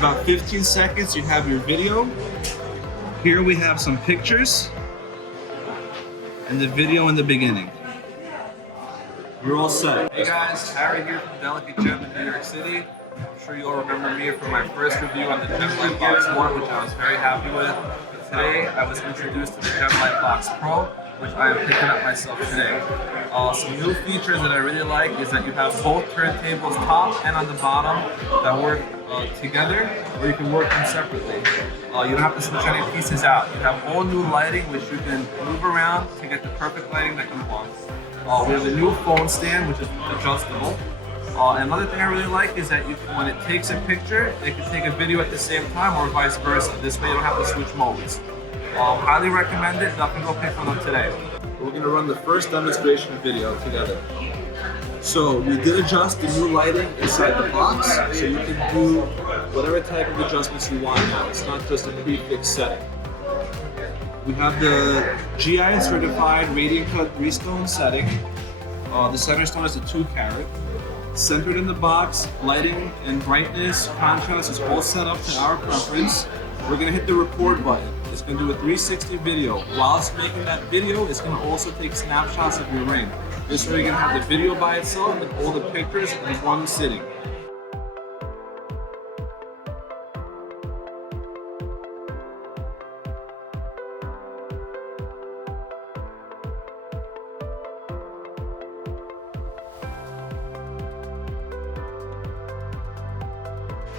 about 15 seconds, you have your video. Here we have some pictures and the video in the beginning. We're all set. Hey guys, Harry here from Delicate Gem in New York City. I'm sure you all remember me from my first review on the GemLightbox 1, which I was very happy with. Today, I was introduced to the GemLightbox Pro, which I am picking up myself today. Some new features that I really like is that you have both turntables top and on the bottom that work together, or you can work them separately. You don't have to switch any pieces out. You have all new lighting, which you can move around to get the perfect lighting that you want. We have a new phone stand, which is adjustable. And another thing I really like is that when it takes a picture, it can take a video at the same time, or vice versa. This way you don't have to switch modes. Highly recommend it. Y'all can go pick one up today. We're going to run the first demonstration video together. So we did adjust the new lighting inside the box, so you can do whatever type of adjustments you want now. It's not just a prefix setting. We have the GI certified radiant cut 3-stone setting. The center stone is a 2-carat. Centered in the box, lighting and brightness, contrast is all set up to our preference. We're going to hit the record button. It's going to do a 360 video. While it's making that video, it's going to also take snapshots of your ring. This way you're going to have the video by itself and all the pictures in one sitting.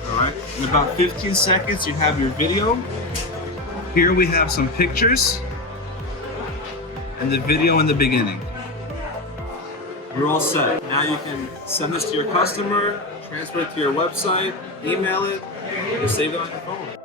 Alright, in about 15 seconds you have your video. Here we have some pictures and the video in the beginning. We're all set. Now you can send this to your customer, transfer it to your website, email it, and save it on your phone.